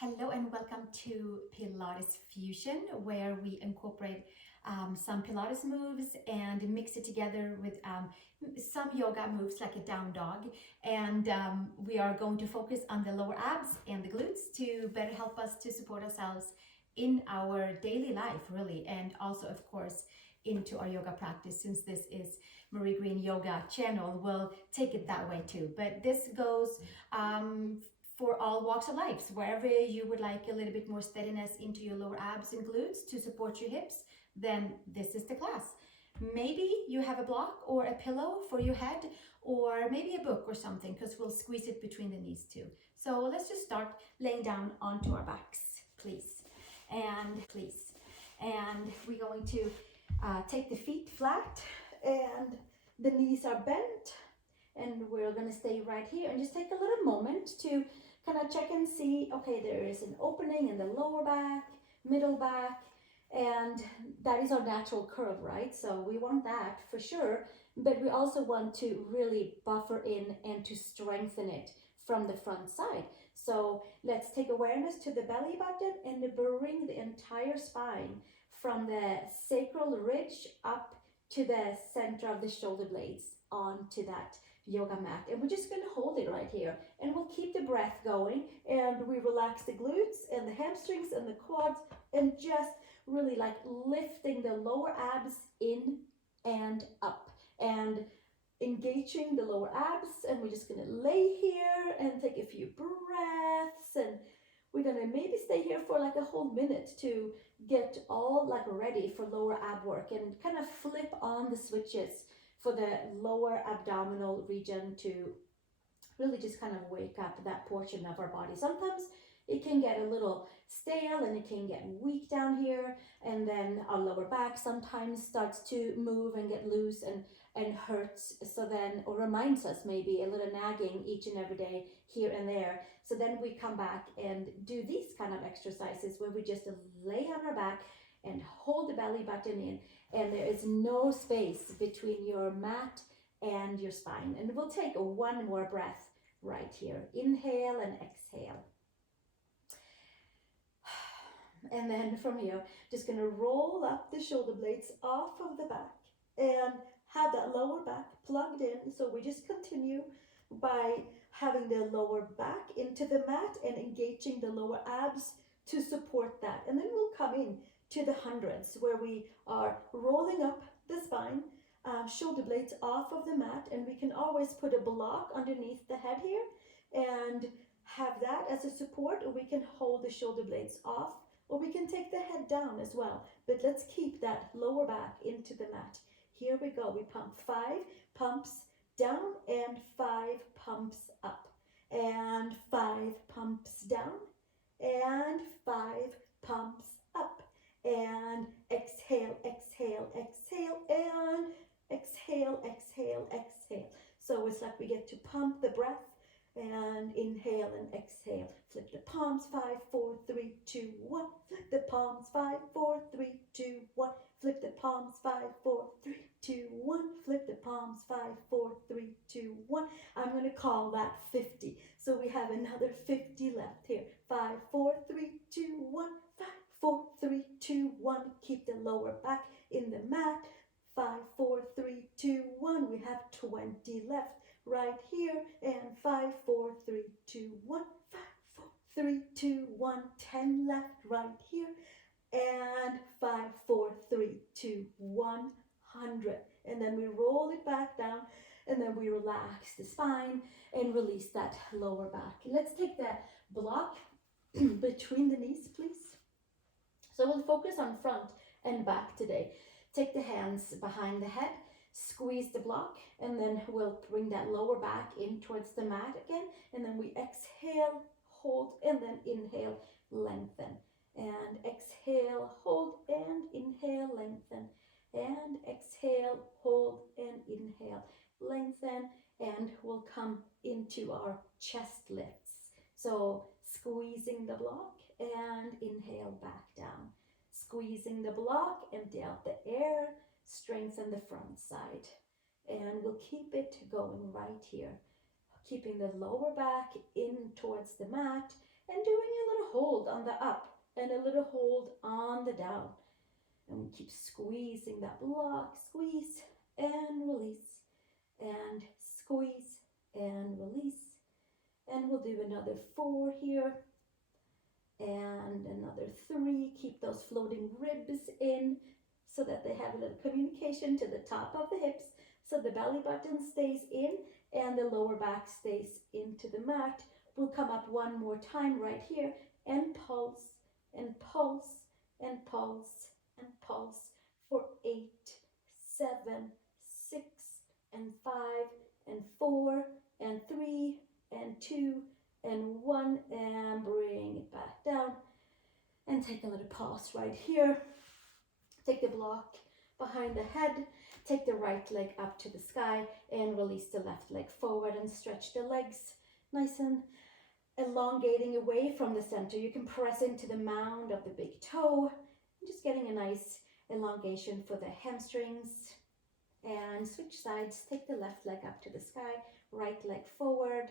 Hello and welcome to Pilates Fusion, where we incorporate some Pilates moves and mix it together with some yoga moves like a down dog. And we are going to focus on the lower abs and the glutes to better help us to support ourselves in our daily life, really. And also, of course, into our yoga practice. Since this is Marie Green Yoga channel, we'll take it that way too. But this goes for all walks of life. So wherever you would like a little bit more steadiness into your lower abs and glutes to support your hips, then this is the class. Maybe you have a block or a pillow for your head, or maybe a book or something, because we'll squeeze it between the knees too. So let's just start laying down onto our backs, please. And we're going to take the feet flat and the knees are bent, and we're going to stay right here and just take a little moment to kind of check and see, okay, there is an opening in the lower back, middle back, and that is our natural curve, right? So we want that for sure, but we also want to really buffer in and to strengthen it from the front side. So let's take awareness to the belly button and bring the entire spine from the sacral ridge up to the center of the shoulder blades onto that yoga mat, and we're just going to hold it right here, and we'll keep the breath going, and we relax the glutes and the hamstrings and the quads, and just really like lifting the lower abs in and up and engaging the lower abs. And we're just going to lay here and take a few breaths, and we're going to maybe stay here for like a whole minute to get all like ready for lower ab work, and kind of flip on the switches for the lower abdominal region to really just kind of wake up that portion of our body. Sometimes it can get a little stale and it can get weak down here, and then our lower back sometimes starts to move and get loose and hurts, so then, or reminds us maybe a little nagging each and every day here and there. So then we come back and do these kind of exercises where we just lay on our back and hold the belly button in, and there is no space between your mat and your spine. And we'll take one more breath right here. Inhale and exhale. And then from here, just going to roll up the shoulder blades off of the back and have that lower back plugged in. So we just continue by having the lower back into the mat and engaging the lower abs to support that. And then we'll come in to the hundreds, where we are rolling up the spine, shoulder blades off of the mat, and we can always put a block underneath the head here and have that as a support, or we can hold the shoulder blades off, or we can take the head down as well. But let's keep that lower back into the mat. Here we go. We pump 5 pumps down and 5 pumps up, and 5 pumps down and 5 pumps up, and exhale, exhale, exhale, and exhale, exhale, exhale. So it's like we get to pump the breath and inhale and exhale. Flip the palms, 5, 4, 3, 2, 1. Flip the palms, 5, 4, 3, 2, 1. Flip the palms, 5, 4, 3, 2, 1. Flip the palms, 5, 4, 3, 2, 1. I'm going to call that 50. So we have another 50 left here. 5, 4, 3, 2, 1. 5, 4, 3, 2, 1. Keep the lower back in the mat. 5, 4, 3, 2, 1. We have 20 left right here. And 5, 4, 3, 2, 1. 5, 4, 3, 2, 1. 10 left right here. And 5, 4, 3, 2, 100. And then we roll it back down, and then we relax the spine and release that lower back. Let's take that block between the knees, please. So we'll focus on front and back today. Take the hands behind the head, squeeze the block, and then we'll bring that lower back in towards the mat again. And then we exhale, hold, and then inhale, lengthen. And exhale, hold, and inhale, lengthen. And exhale, hold, and inhale, lengthen. And we'll come into our chest lifts. So squeezing the block and inhale back down. Squeezing the block, empty out the air, strengthen the front side. And we'll keep it going right here. Keeping the lower back in towards the mat and doing a little hold on the up and a little hold on the down. And we keep squeezing that block, squeeze and release, and squeeze and release. And we'll do another 4 here, and another 3. Keep those floating ribs in so that they have a little communication to the top of the hips, so the belly button stays in and the lower back stays into the mat. We'll come up one more time right here and pulse and pulse and pulse and pulse for 8, 7, 6, and 5, and 4, and 3, and 2, and 1, and bring it back down. And take a little pause right here. Take the block behind the head, take the right leg up to the sky, and release the left leg forward and stretch the legs nice and elongating away from the center. You can press into the mound of the big toe, just getting a nice elongation for the hamstrings. And switch sides, take the left leg up to the sky, right leg forward,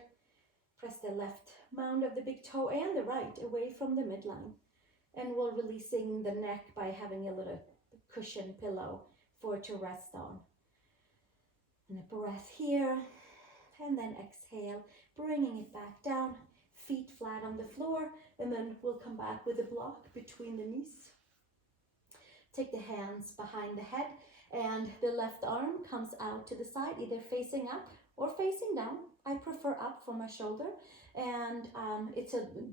press the left mound of the big toe and the right away from the midline. And we're releasing the neck by having a little cushion pillow for it to rest on. And a breath here, and then exhale, bringing it back down, feet flat on the floor, and then we'll come back with a block between the knees. Take the hands behind the head, and the left arm comes out to the side, either facing up or facing down. I prefer up for my shoulder, and it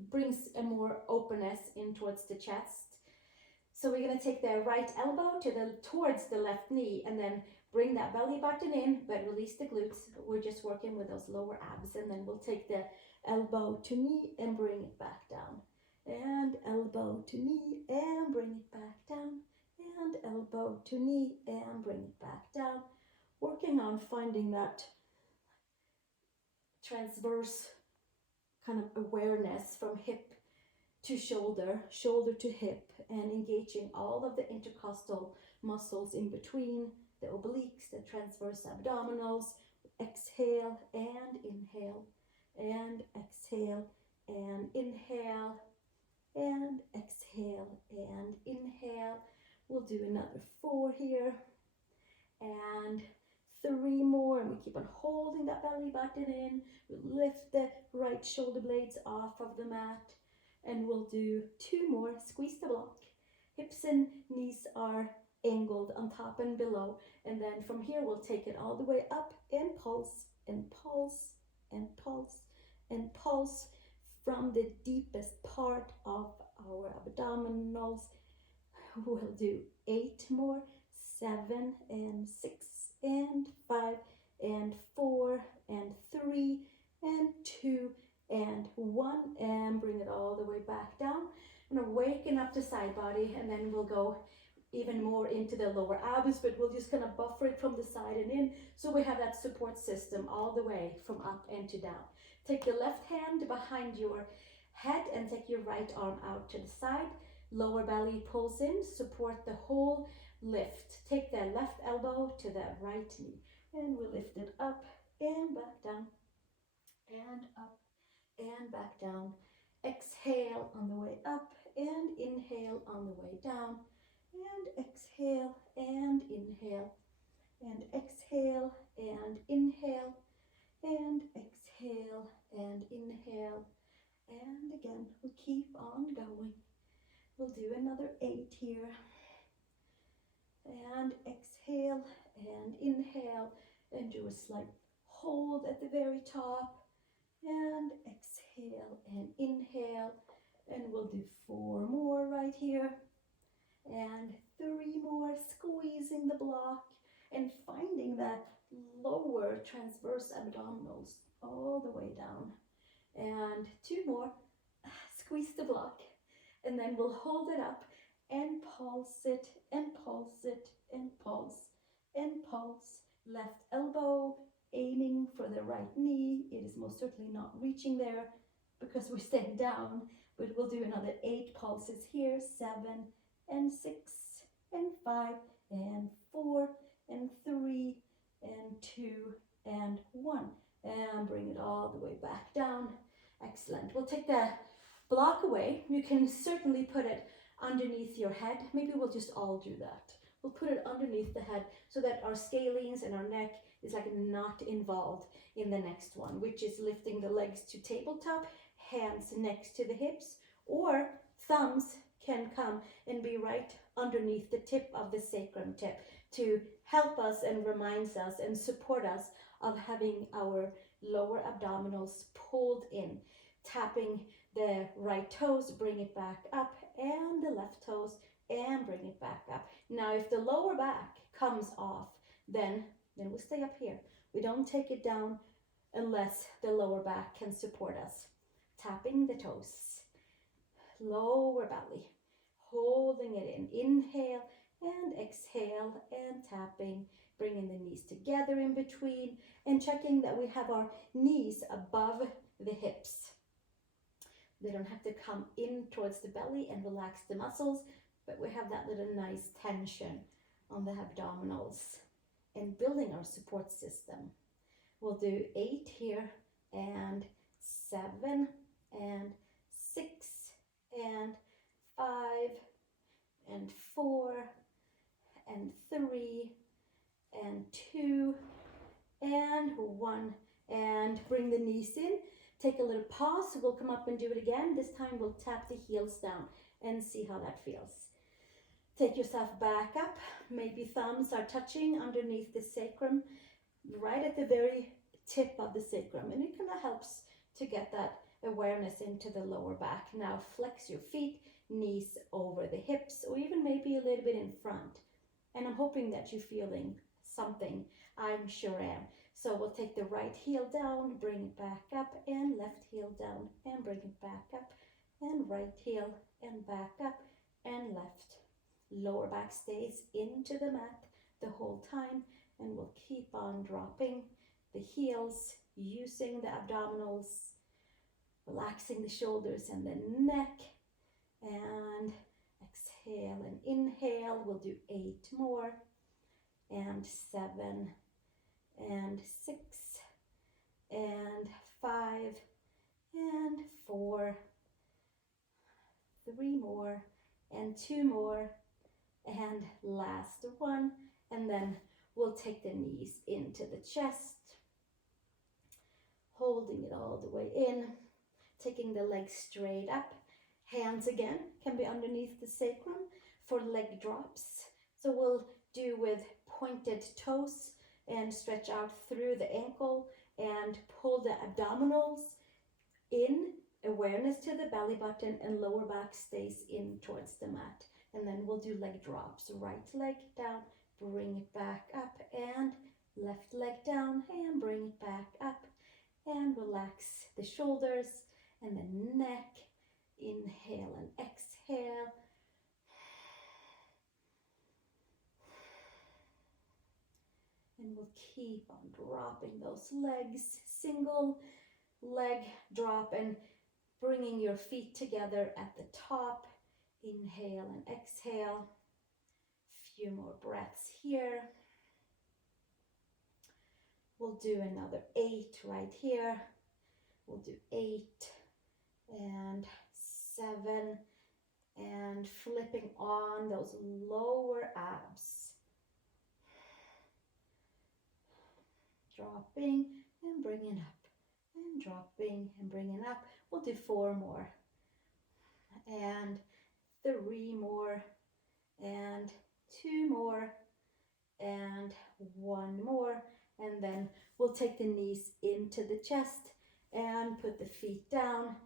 brings a more openness in towards the chest. So we're going to take the right elbow towards the left knee, and then bring that belly button in, but release the glutes. We're just working with those lower abs, and then we'll take the elbow to knee and bring it back down. And elbow to knee and bring it back down. And elbow to knee and bring it back down. Working on finding that transverse kind of awareness from hip to shoulder, shoulder to hip, and engaging all of the intercostal muscles in between, the obliques, the transverse abdominals. Exhale and inhale, and exhale and inhale, and exhale and inhale. We'll do another 4 here, and 3 more, and we keep on holding that belly button in. We'll lift the right shoulder blades off of the mat, and we'll do 2 more. Squeeze the block. Hips and knees are angled on top and below, and then from here we'll take it all the way up and pulse and pulse and pulse and pulse from the deepest part of our abdominals. We'll do 8 more, 7 and 6 and 5 and 4 and 3 and 2 and 1, and bring it all the way back down. I'm gonna waken up the side body, and then we'll go even more into the lower abs, but we'll just kind of buffer it from the side and in, so we have that support system all the way from up and to down. Take the left hand behind your head and take your right arm out to the side. Lower belly pulls in, support the whole lift. Take the left elbow to the right knee, and we'll lift it up and back down, and up and back down. Exhale on the way up, and inhale on the way down, and exhale and inhale, and exhale and inhale, and exhale and inhale. And again, we keep on going. We'll do another 8 here. And exhale and inhale, and do a slight hold at the very top. And exhale and inhale. And we'll do 4 more right here. And 3 more, squeezing the block and finding that lower transverse abdominals all the way down. And 2 more, squeeze the block, and then we'll hold it up and pulse it and pulse it and pulse and pulse. Left elbow aiming for the right knee. It is most certainly not reaching there because we're staying down, but we'll do another 8 pulses here. 7 and 6 and 5 and 4 and 3 and 2 and 1, and bring it all the way back down. Excellent. We'll take the block away. You can certainly put it underneath your head. Maybe we'll just all do that. We'll put it underneath the head so that our scalenes and our neck is like not involved in the next one, which is lifting the legs to tabletop, hands next to the hips, or thumbs can come and be right underneath the tip of the sacrum tip to help us and reminds us and support us of having our lower abdominals pulled in. Tapping the right toes, bring it back up, and the left toes, and bring it back up. Now, if the lower back comes off, then we stay up here. We don't take it down unless the lower back can support us. Tapping the toes, lower belly, holding it in. Inhale and exhale and tapping, bringing the knees together in between and checking that we have our knees above the hips. They don't have to come in towards the belly and relax the muscles, but we have that little nice tension on the abdominals and building our support system. We'll do 8 here, and 7, and 6, and 5, and 4, and 3, and 2, and 1, and bring the knees in. Take a little pause. We'll come up and do it again. This time we'll tap the heels down and see how that feels. Take yourself back up. Maybe thumbs are touching underneath the sacrum, right at the very tip of the sacrum, and it kind of helps to get that awareness into the lower back. Now flex your feet, knees over the hips, or even maybe a little bit in front. And I'm hoping that you're feeling something. I'm sure I am. So we'll take the right heel down, bring it back up, and left heel down, and bring it back up, and right heel, and back up, and left. Lower back stays into the mat the whole time, and we'll keep on dropping the heels, using the abdominals, relaxing the shoulders and the neck, and exhale and inhale. We'll do 8 more, and 7, and 6, and 5, and 4, 3 more, and 2 more, and last one. And then we'll take the knees into the chest, holding it all the way in, taking the legs straight up. Hands again can be underneath the sacrum for leg drops. So we'll do with pointed toes and stretch out through the ankle and pull the abdominals in, awareness to the belly button, and lower back stays in towards the mat. And then we'll do leg drops. Right leg down, bring it back up, and left leg down and bring it back up, and relax the shoulders and the neck. Inhale and exhale. And we'll keep on dropping those legs. Single leg drop and bringing your feet together at the top. Inhale and exhale. Few more breaths here. We'll do another 8 right here. We'll do 8 and 7 and flipping on those lower abs. Dropping and bringing up, and dropping and bringing up. We'll do 4 more, and 3 more, and 2 more, and 1 more. And then we'll take the knees into the chest and put the feet down.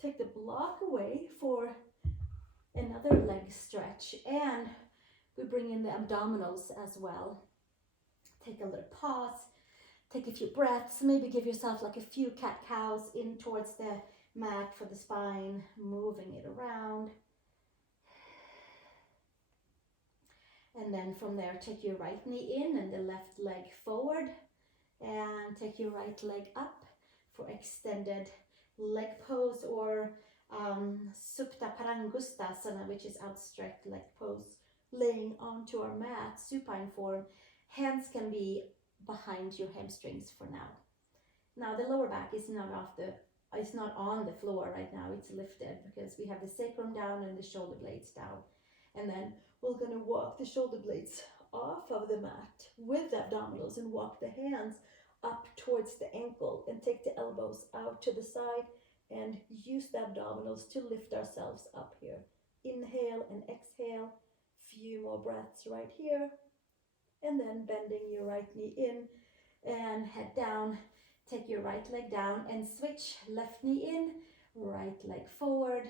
Take the block away for another leg stretch, and we bring in the abdominals as well. Take a little pause. Take a few breaths, maybe give yourself like a few cat-cows in towards the mat for the spine, moving it around. And then from there, take your right knee in and the left leg forward, and take your right leg up for extended leg pose, or Supta Parangustasana, which is outstretched leg pose, laying onto our mat, supine form. Hands can be behind your hamstrings for now. Now the lower back is not off the it's not on the floor right now, it's lifted because we have the sacrum down and the shoulder blades down. And then we're gonna walk the shoulder blades off of the mat with the abdominals and walk the hands up towards the ankle and take the elbows out to the side and use the abdominals to lift ourselves up here. Inhale and exhale, few more breaths right here. And then bending your right knee in and head down. Take your right leg down and switch left knee in, right leg forward.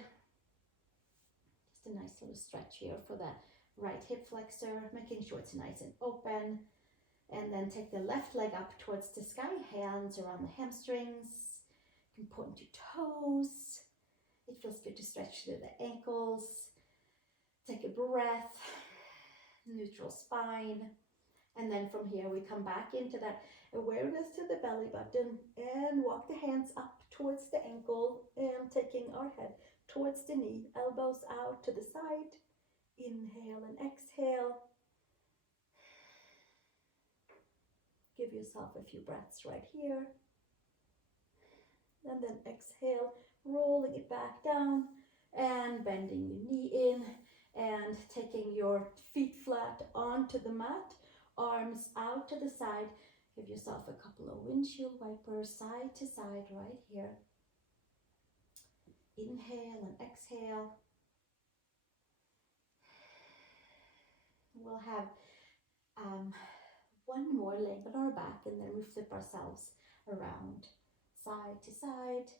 Just a nice little stretch here for the right hip flexor, making sure it's nice and open. And then take the left leg up towards the sky, hands around the hamstrings. You can point your toes. It feels good to stretch through the ankles. Take a breath, neutral spine. And then from here we come back into that awareness to the belly button and walk the hands up towards the ankle and taking our head towards the knee, elbows out to the side. Inhale and exhale. Give yourself a few breaths right here. And then exhale, rolling it back down and bending your knee in and taking your feet flat onto the mat. Arms out to the side. Give yourself a couple of windshield wipers side to side right here. Inhale and exhale. We'll have one more leg on our back and then we flip ourselves around side to side.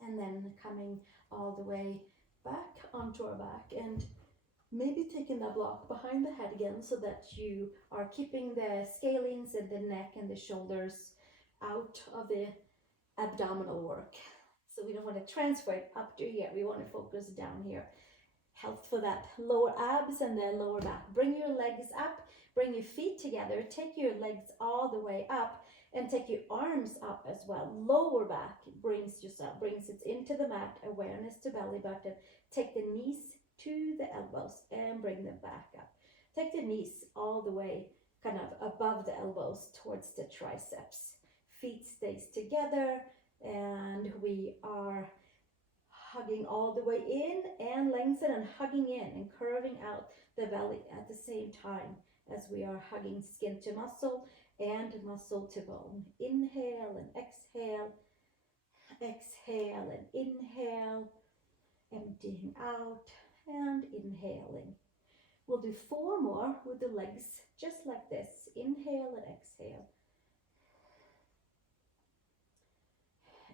And then coming all the way back onto our back and maybe taking that block behind the head again so that you are keeping the scalenes and the neck and the shoulders out of the abdominal work. So we don't want to transfer it up to here. We want to focus down here. Health for that lower abs and the lower back. Bring your legs up, bring your feet together, take your legs all the way up and take your arms up as well. Lower back brings it into the mat, awareness to belly button. Take the knees to the elbows and bring them back up. Take the knees all the way kind of above the elbows towards the triceps. Feet stays together and we are hugging all the way in and lengthen and hugging in and curving out the belly at the same time as we are hugging skin to muscle and muscle to bone. Inhale and exhale, exhale and inhale, emptying out and inhaling. We'll do 4 more with the legs just like this. Inhale and exhale.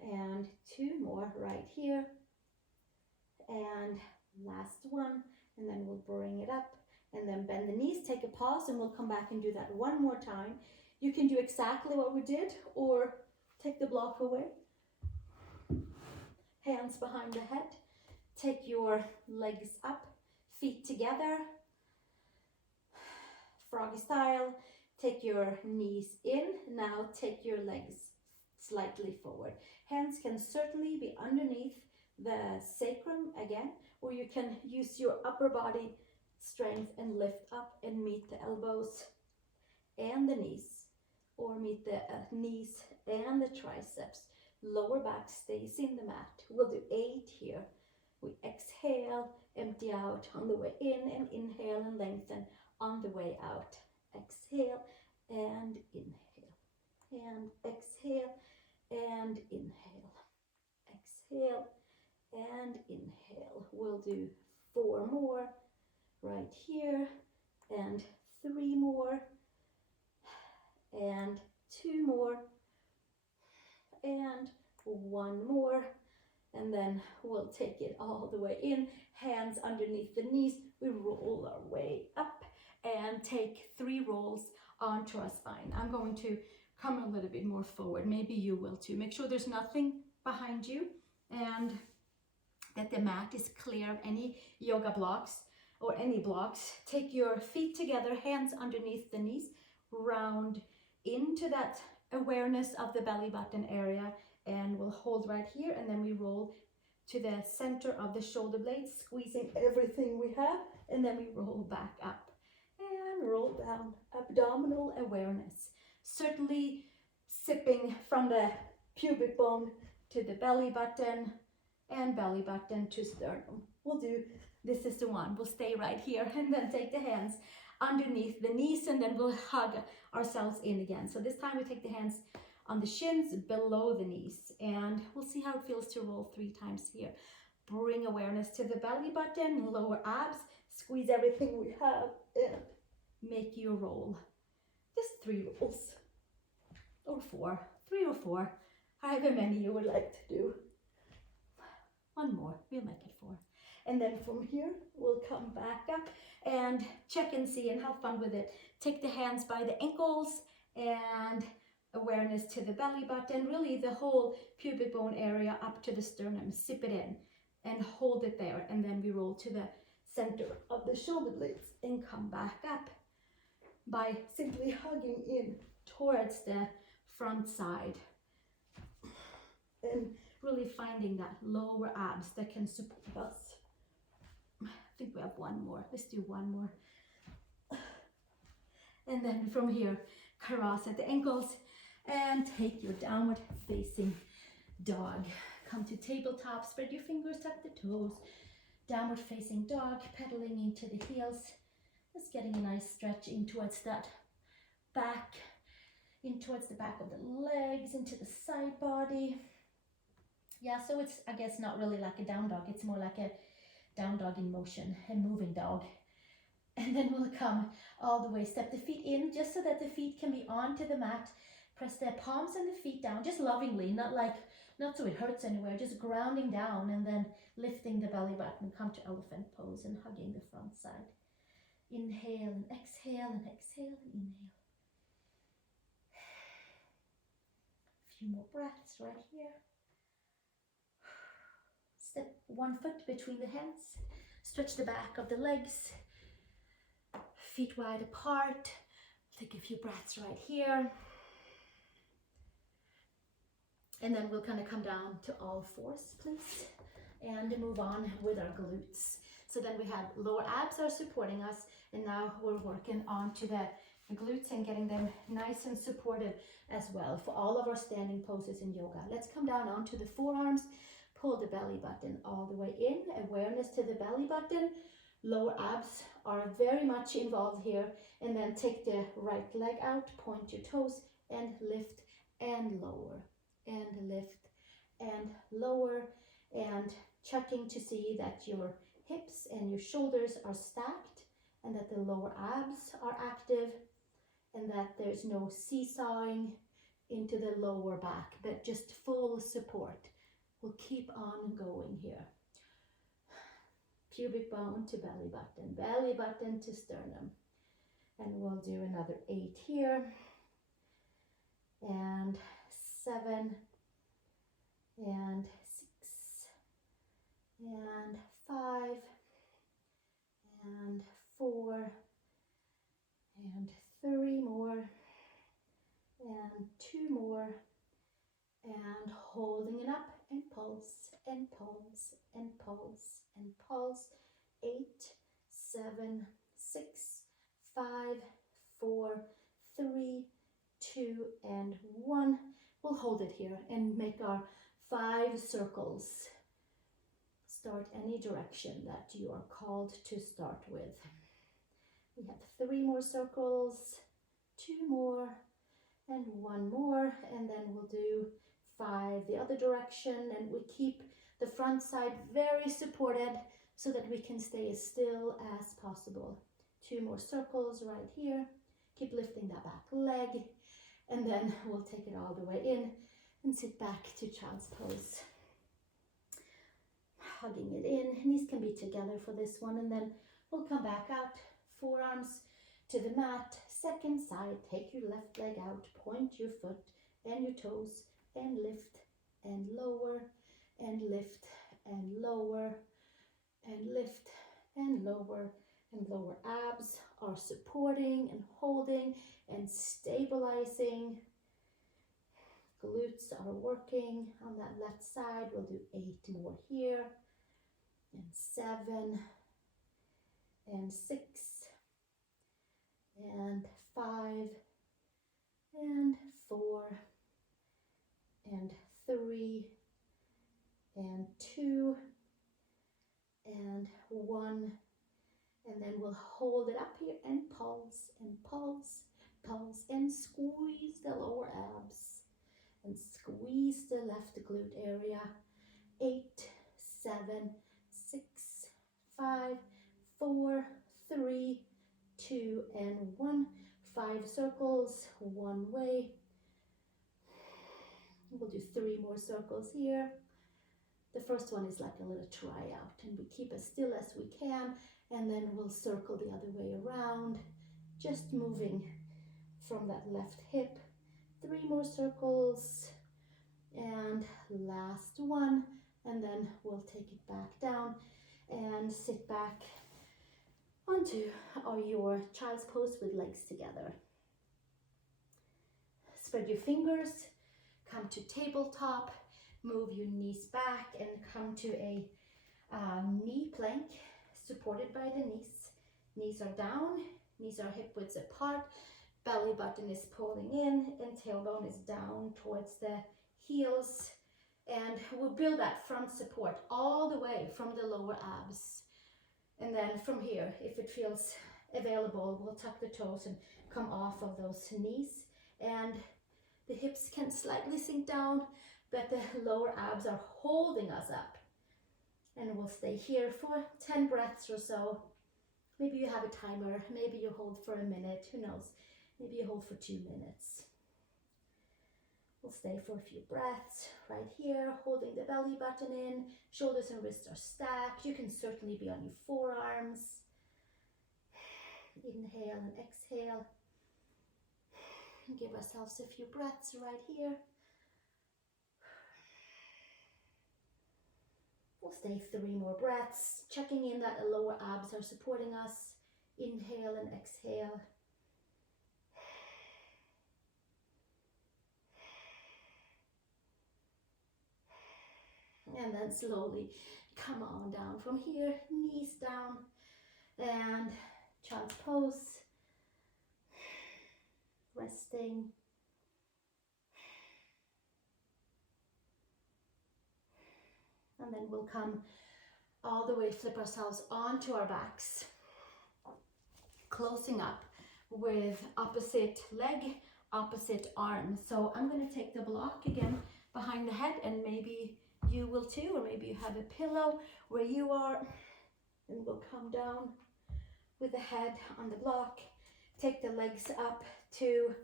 And 2 more right here. And last one, and then we'll bring it up and then bend the knees, take a pause, and we'll come back and do that one more time. You can do exactly what we did or take the block away. Hands behind the head. Take your legs up, feet together. Froggy style. Take your knees in. Now take your legs slightly forward. Hands can certainly be underneath the sacrum again, or you can use your upper body strength and lift up and meet the elbows and the knees, or meet the knees and the triceps. Lower back stays in the mat. We'll do 8 here. We exhale, empty out on the way in, and inhale and lengthen on the way out. Exhale and inhale, and exhale and inhale, exhale and inhale. We'll do 4 more right here, and 3 more, and 2 more, and 1 more, and then we'll take it all the way in, hands underneath the knees. We roll our way up and take 3 rolls onto our spine. I'm going to come a little bit more forward. Maybe you will too. Make sure there's nothing behind you and that the mat is clear of any yoga blocks or any blocks. Take your feet together, hands underneath the knees, round into that awareness of the belly button area, and we'll hold right here, and then we roll to the center of the shoulder blades, squeezing everything we have, and then we roll back up and roll down. Abdominal awareness. Certainly sipping from the pubic bone to the belly button, and belly button to sternum. We'll do, this is the one, we'll stay right here and then take the hands underneath the knees and then we'll hug ourselves in again. So this time we take the hands on the shins below the knees and we'll see how it feels to roll 3 times here. Bring awareness to the belly button, lower abs, squeeze everything we have and make you roll. Just 3 rolls or 4, 3 or 4, however many you would like to do. 1 more, we'll make it 4. And then from here, we'll come back up and check and see and have fun with it. Take the hands by the ankles and awareness to the belly button, really the whole pubic bone area up to the sternum. Sip it in and hold it there. And then we roll to the center of the shoulder blades and come back up by simply hugging in towards the front side. And really finding that lower abs that can support us. I think we have 1 more. Let's do 1 more. And then from here, cross at the ankles and take your downward facing dog. Come to tabletop, spread your fingers, tuck the toes. Downward facing dog, pedaling into the heels. Just getting a nice stretch in towards that back, in towards the back of the legs, into the side body. Yeah, so it's, I guess, not really like a down dog. It's more like a down dog in motion, a moving dog. And then we'll come all the way, step the feet in just so that the feet can be onto the mat. Press the palms and the feet down, just lovingly, not so it hurts anywhere, just grounding down and then lifting the belly button. Come to elephant pose and hugging the front side. Inhale and exhale and exhale and inhale. A few more breaths right here. Step 1 foot between the hands. Stretch the back of the legs. Feet wide apart. Take a few breaths right here. And then we'll kind of come down to all 4s, please. And move on with our glutes. So then we have lower abs are supporting us. And now we're working on to the glutes and getting them nice and supported as well for all of our standing poses in yoga. Let's come down onto the forearms. Pull the belly button all the way in. Awareness to the belly button. Lower abs are very much involved here. And then take the right leg out, point your toes, and lift and lower. And lift and lower. And checking to see that your hips and your shoulders are stacked and that the lower abs are active and that there's no seesawing into the lower back, but just full support. We'll keep on going here. Pubic bone to belly button to sternum. And we'll do another 8 here. And 7. And 6. And 5. And 4. And 3 more. And 2 more. And holding it up and pulse and pulse and pulse and pulse. 8, 7, 6, 5, 4, 3, 2, and 1. We'll hold it here and make our 5 circles. Start any direction that you are called to start with. We have 3 more circles, 2 more, and 1 more, and then we'll do 5 the other direction, and we keep the front side very supported so that we can stay as still as possible. 2 more circles right here. Keep lifting that back leg, and then we'll take it all the way in and sit back to child's pose. Hugging it in, knees can be together for this one, and then we'll come back out, forearms to the mat, second side, take your left leg out, point your foot and your toes, and lift and lower, and lift and lower, and lift and lower, and lower abs are supporting and holding and stabilizing. Glutes are working on that left side. We'll do 8 more here, and 7, and 6, and 5, and 4, and 3 and 2 and 1, and then we'll hold it up here and pulse and pulse, pulse, and squeeze the lower abs and squeeze the left glute area. 8, 7, 6, 5, 4, 3, 2, and 1. 5 circles one way. We'll do 3 more circles here. The first one is like a little tryout, and we keep as still as we can, and then we'll circle the other way around, just moving from that left hip. 3 more circles, and last one, and then we'll take it back down and sit back onto your child's pose with legs together. Spread your fingers, come to tabletop, move your knees back and come to a knee plank supported by the knees. Knees are down, knees are hip widths apart, belly button is pulling in and tailbone is down towards the heels. And we'll build that front support all the way from the lower abs. And then from here, if it feels available, we'll tuck the toes and come off of those knees. And the hips can slightly sink down, but the lower abs are holding us up. And we'll stay here for 10 breaths or so. Maybe you have a timer, maybe you hold for a minute, who knows? Maybe you hold for 2 minutes. We'll stay for a few breaths right here, holding the belly button in, shoulders and wrists are stacked. You can certainly be on your forearms. Inhale and exhale. Give ourselves a few breaths right here. We'll stay 3 more breaths, checking in that the lower abs are supporting us. Inhale and exhale. And then slowly come on down from here, knees down, and child's pose. Resting. And then we'll come all the way, flip ourselves onto our backs, closing up with opposite leg, opposite arm. So I'm going to take the block again behind the head, and maybe you will too, or maybe you have a pillow where you are, and we'll come down with the head on the block, take the legs up to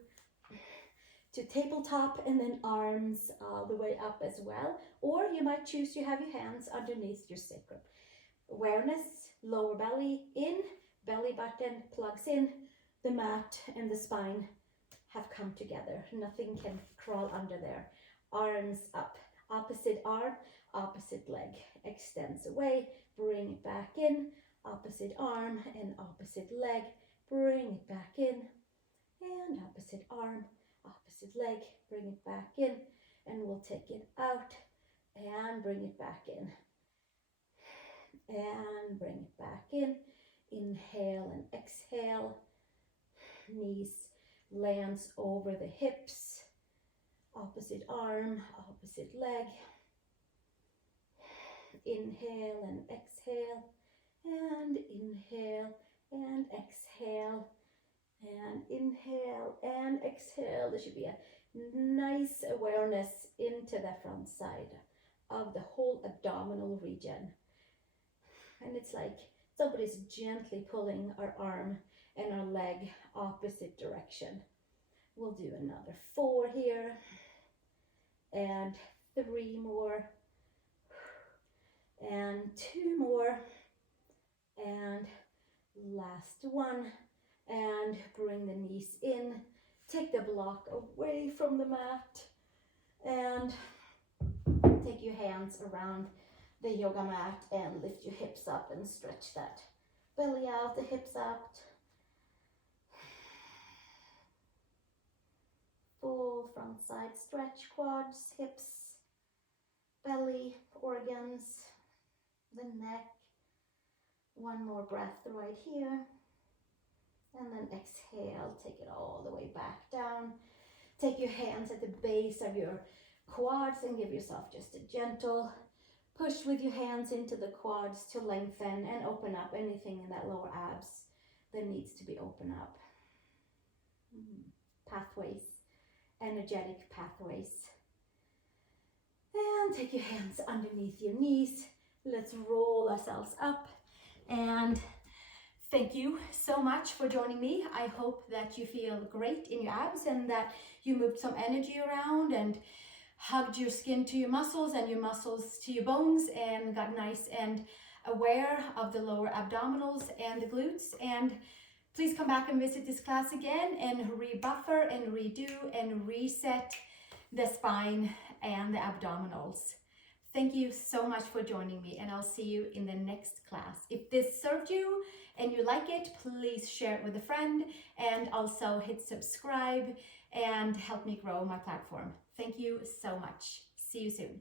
tabletop, and then arms all the way up as well. Or you might choose to have your hands underneath your sacrum. Awareness, lower belly in, belly button plugs in, the mat and the spine have come together. Nothing can crawl under there. Arms up, opposite arm, opposite leg extends away, bring it back in, opposite arm and opposite leg, bring it back in, and opposite arm, opposite leg, bring it back in, and we'll take it out and bring it back in, and bring it back in. Inhale and exhale, knees lands over the hips, opposite arm, opposite leg. Inhale and exhale, and inhale and exhale, and inhale and exhale. There should be a nice awareness into the front side of the whole abdominal region. And it's like somebody's gently pulling our arm and our leg opposite direction. We'll do another 4 here, and 3 more, and 2 more, and last one. And bring the knees in, take the block away from the mat, and take your hands around the yoga mat and lift your hips up and stretch that belly out, the hips out. Full front side stretch, quads, hips, belly, organs, the neck. 1 more breath right here. And then exhale, take it all the way back down. Take your hands at the base of your quads and give yourself just a gentle push with your hands into the quads to lengthen and open up anything in that lower abs that needs to be opened up. Pathways, energetic pathways. And take your hands underneath your knees. Let's roll ourselves up. And thank you so much for joining me. I hope that you feel great in your abs and that you moved some energy around and hugged your skin to your muscles and your muscles to your bones and got nice and aware of the lower abdominals and the glutes. And please come back and visit this class again and rebuffer and redo and reset the spine and the abdominals. Thank you so much for joining me, and I'll see you in the next class. If this served you and you like it, please share it with a friend and also hit subscribe and help me grow my platform. Thank you so much. See you soon.